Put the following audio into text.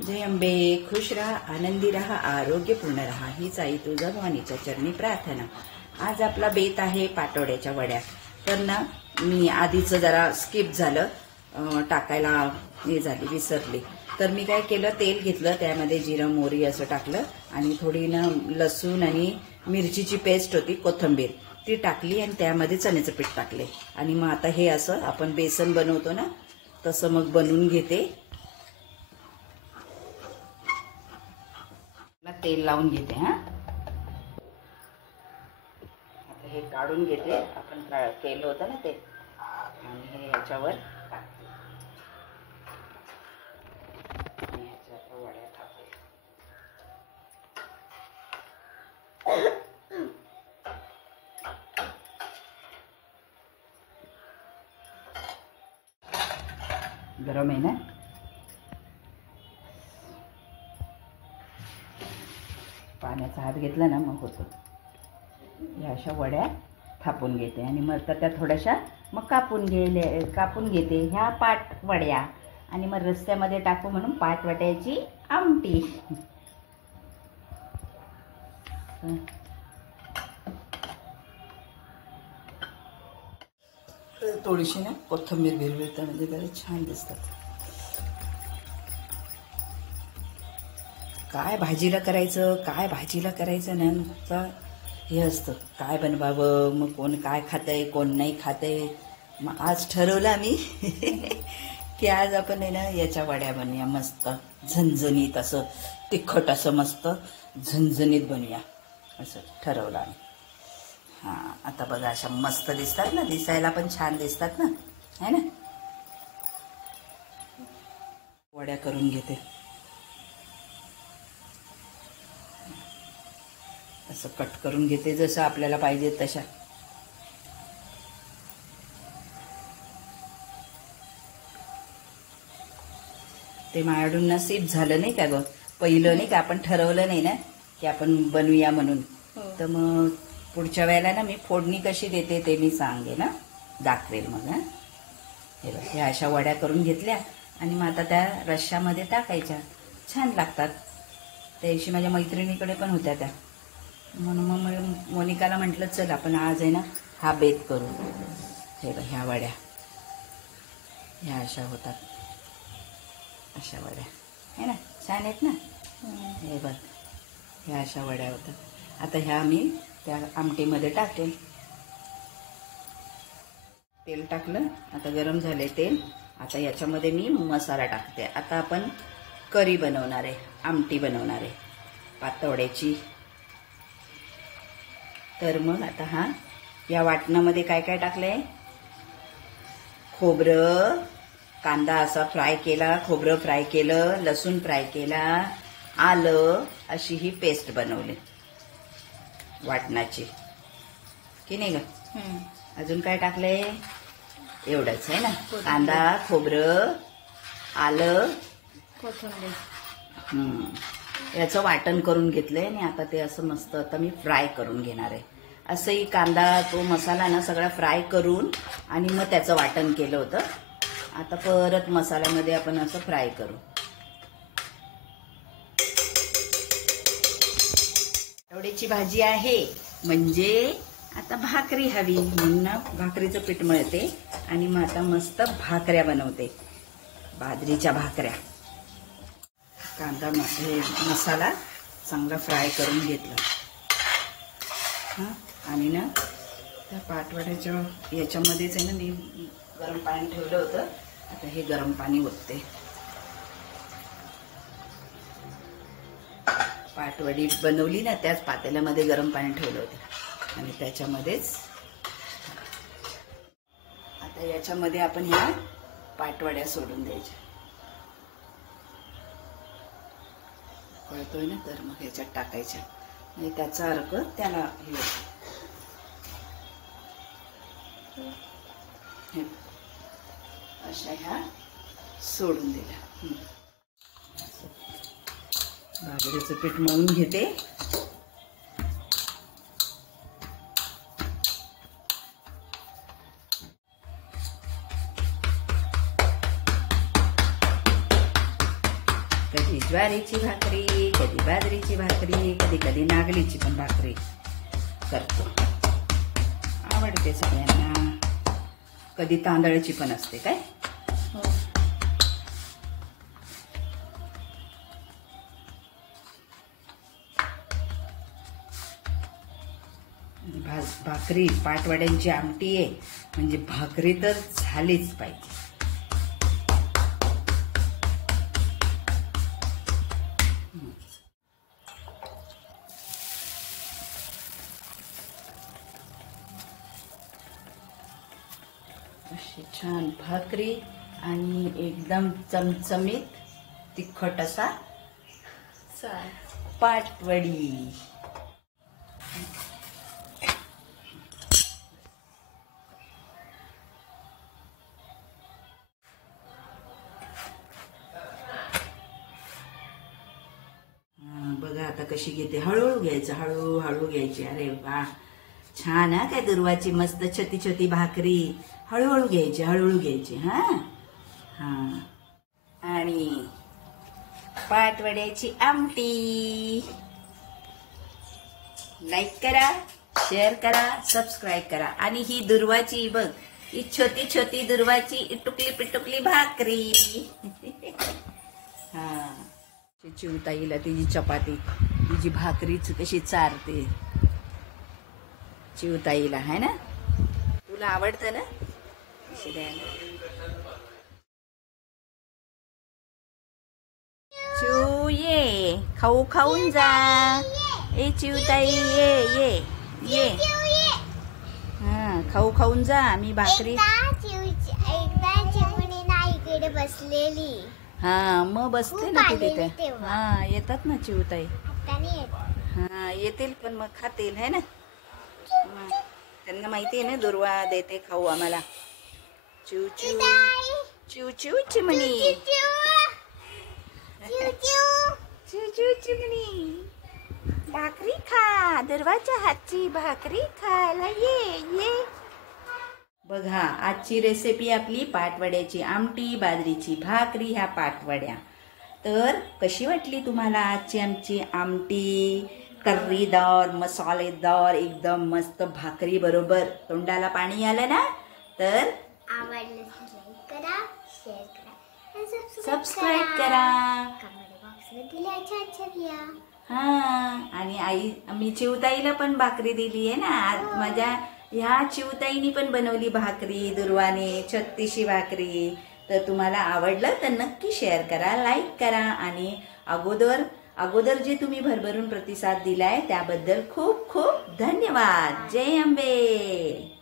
जय अंबे, खुश रहा, आनंदी रहा, आरोग्यपूर्ण रहा, हीच आई तुझ्या भवानीच्या चरणी प्रार्थना। आज आपला बेत आहे पाटोड्याच्या वड्या। तर ना मी आधीच जरा स्किप झालं, टाकायला हे झाली, विसरली। तर मी काय केलं, तेल घेतलं, त्यामध्ये जिरं मोहरी असं टाकलं आणि थोडी ना लसूण आणि मिरचीची पेस्ट होती, कोथिंबीर ती टाकली आणि त्यामध्ये चण्याचं पीठ टाकले आणि मग आता हे असं आपण बेसन बनवतो ना तसं मग बनवून घेते। तेल लावून घेते। आता हे काढून घेते, आपण केलं होतं ना ते, आणि हे याच्यावर टाकते आणि ह्याच्यात वड्या टाकते। गरम आहे ना, पाण्याचा हात घेतला ना मग होतं। ह्या अशा वड्या थापून घेते आणि मग त्या थोड्याशा मग कापून घेते ह्या पाट वड्या, आणि मग रस्त्यामध्ये टाकू म्हणून पाट वड्याची आमटी। थोडीशी ना कोथिंबीर भिरविता म्हणजे जरा छान दिसतात। काय भाजीला करायचं ना नुसतं हे असतं, काय बनवावं, मग कोण काय खातंय कोण नाही खातंय। मग आज ठरवलं आम्ही की आज आपण आहे ना याच्या वड्या बनवूया, मस्त झणझणीत असं तिखट असं मस्त झणझणीत बनवूया असं ठरवलं आम्ही। हां, आता बघा अशा मस्त दिसतात ना, दिसायला पण छान दिसतात ना, है ना। वड्या करून घेते, असं कट करून घेते जसं आपल्याला पाहिजे तशा। ते माझ्याकडून नसीब झालं नाही का गं, पहिलं नाही का आपण ठरवलं नाही ना की आपण बनवूया म्हणून, तर मग पुढच्या वेळेला ना मी फोडणी कशी देते ते मी सांगे ना, दाखवेल मग। हे बघ, ह्या अशा वड्या करून घेतल्या आणि मग आता त्या रश्श्यामध्ये टाकायच्या, छान लागतात। त्या दिवशी माझ्या मैत्रिणीकडे पण होत्या त्या, म्हणून मग मोनिकाला म्हटलं चल आपण आज आहे ना हा बेत करू। हे बघ, ह्या वड्या ह्या अशा होतात, अशा वड्या है ना, छान आहेत ना। हे बघ, ह्या अशा वड्या होतात। आता ह्या मी त्या आमटीमध्ये टाकेल। तेल टाकलं, आता गरम झाले तेल। आता याच्यामध्ये मी मसाला टाकते। आता आपण करी बनवणार आहे, आमटी बनवणार आहे पातोड्याची। तर मग आता हा या वाटणामध्ये काय काय टाकलंय, खोबरं, कांदा असा फ्राय केला, खोबरं फ्राय केलं, लसूण फ्राय केला, आलं, अशी ही पेस्ट बनवली वाटणाची, की नाही ग। अजून काय टाकलंय, एवढंच आहे ना, कांदा, खोबरं, आलं, कोथिंबीर, याचं वाटण करून घेतलंय आणि आता ते असं मस्त आता मी फ्राय करून घेणार आहे। असंही कांदा तो मसाला ना सगळा फ्राय करून आणि मग त्याचं वाटण केलं होतं। आता परत मसाल्यामध्ये आपण असं फ्राय करू। पाटोड्याची भाजी आहे म्हणजे आता भाकरी हवी, म्हणून ना भाकरीचं पीठ मळते आणि मग आता मस्त भाकऱ्या बनवते, बाजरीच्या भाकऱ्या। कांदा मसाला चांगला फ्राय करून घेतला, हां, आणि ना त्या पाटवड्याच्या याच्यामध्येच आहे ना मी गरम पाणी ठेवलं होतं, आता हे गरम पाणी ओतते। पाटवडी बनवली ना त्याच पातेल्यामध्ये गरम पाणी ठेवलं होतं आणि त्याच्यामध्येच आता याच्यामध्ये आपण ह्या पाटवड्या सोडून द्यायच्या। कळतोय ना, तर मग ह्याच्यात टाकायच्या म्हणजे त्याचा अर्क त्याला हे अशा ह्या सोडून दिल्या। बाजरीचं पीठ मळून घेते, कधी ज्वारीची भाकरी, कधी बाजरीची भाकरी, कधी कधी नागलीची पण भाकरी करतो. आवडते सगळ्यांना. कधी तांदळाची पण असते काय. भाकरी पाटवड्यांची आमटी आहे म्हणजे भाकरी तर झालीच पाहिजे. अशी छान भाकरी आणि एकदम चमचमीत तिखट असा पाटवडी. बघा आता कशी घेते. हळूहळू घ्यायचं, हळूहळू घ्यायची. अरे वा छान. हा काय दुर्वाची मस्त छोटी छोटी भाकरी हळूहळू घ्यायची, हळूहळू घ्यायची. हा हा. आणि पाटवड्याची आमटी. लाईक करा, शेअर करा, सबस्क्राईब करा. आणि ही दुर्वाची बघ, ही छोटी छोटी दुर्वाची इटुकली पिटुकली भाकरी. हा. चिवताईला तिची चपाती, तिची भाकरीच कशी चारते चिवताईला, है ना. तुला आवडतं ना. चिव ये, खाऊ खाऊन जा. ए चिवताई ये ये ये. हा खाऊ खाऊन जा. मी भाकरी इकडे बसलेली. हा मग बसते ना ती तिथे. हा येतात ना चिवताई. हा येतील पण मग खातील, है ना. त्यांना माहिती आहे ना दुर्वा देते खाऊ आम्हाला. चिव चिव चिव चिव चिमणी, चिव चिव चिमणी. भाकरी खा, दुर्वाच्या हातची भाकरी खायला ये ये. बघा आजची रेसिपी आपली पाटवड्याची आमटी, बाजरीची भाकरी, ह्या पाटवड्या. तर कशी वाटली तुम्हाला आजची आमची आमटी. कर्रीदार मसालेदार एकदम मस्त भाकरी बरोबर तोंडाला पाणी आलं ना. तर आवडलं लाईक करा, शेअर करा, सबस्क्राईब करा. कमेंट बॉक्समध्ये छान लिहा. हा. आणि मी चिवताईला पण भाकरी दिली आहे ना आज. माझ्या ह्या चिवताईनी पण बनवली भाकरी दुर्वाने, छत्तीशी भाकरी. तर तुम्हाला आवडलं तर नक्की शेअर करा, लाईक करा. आणि अगोदर जे तुम्ही भरभरून प्रतिसाद दिलाय त्याबद्दल खूप खूप धन्यवाद. जय अंबे.